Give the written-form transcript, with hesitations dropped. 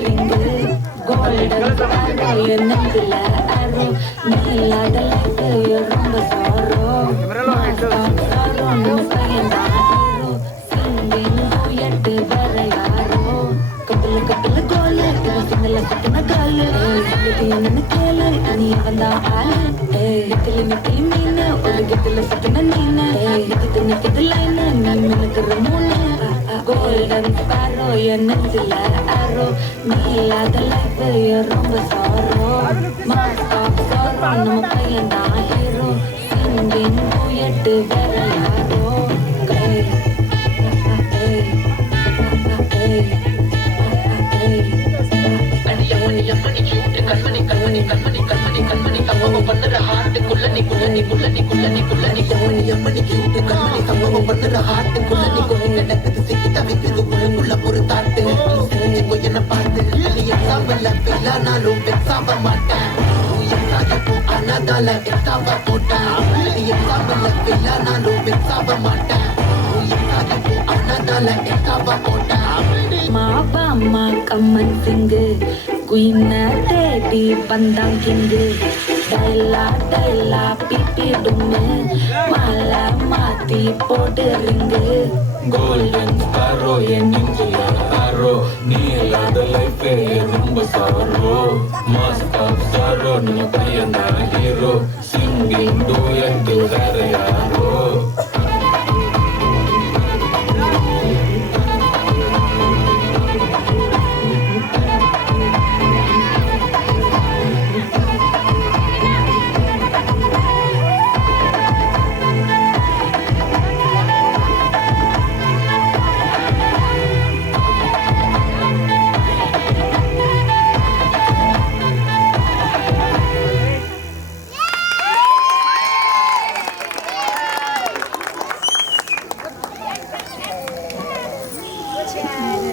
ring golden sparrow என் நெஞ்சில அரோ நீ இல்லாத லைஃப் ரொம்ப சாரோ சாரோ நம்ம பையன் தான் ஹீரோ சிங்கிங் டூயட் வேற யாரோ கப்பல் கோலு சிங்கல சுத்தின காலு என்னன்னு கேளு நீ அவன்தான் ஆளு நெத்திலி மீனு உலகத்துல சுத்தின நீனு நிக்குது லைனு நீ மினுக்குற மூணு கோல்டன் ஸ்பாரோ என் நெஞ்சில அரோ நீ இல்லாத லைஃப் ரொம்ப சாரோ மாஸ்க் ஆஃப் சாரோ நம்ம பையன் தான் ஹீரோ சிங்கிங் டூயட் வேற யாரோ சம்பவம் பண்ணுற ஹார்ட்டுக்குள்ள நடக்குது சிக்கி தவிக்குது உள்ள ஒரு தாட்டு என்ன பார்த்து எக்ஸாம்பிள் இல்லைனாலும் எக்ஸாம்ப மாட்டேன் அனாதால எக்ஸாம்ப போட்டேன் எக்ஸாம்பிள் இல்லைனாலும் எக்ஸாம்ப மாட்டேன் அனாதால எக்ஸாம்ப போட்டேன் மாப்பா அம்மா கம்மன் சிங்கு குயின தேடி வந்தான் கிங்கு டைலா பிப்பிடுமே மாலை மாத்தி போட்டு ரிங்கு கோல்டன் ஸ்பாரோ என் நெஞ்சில அரோ நீ இல்லாத லைஃபே ரொம்ப சாரோ மாஸ்க் ஆஃப் சாரோ நம்ம பையன் தான் ஹீரோ சிங்கிங் டூயட்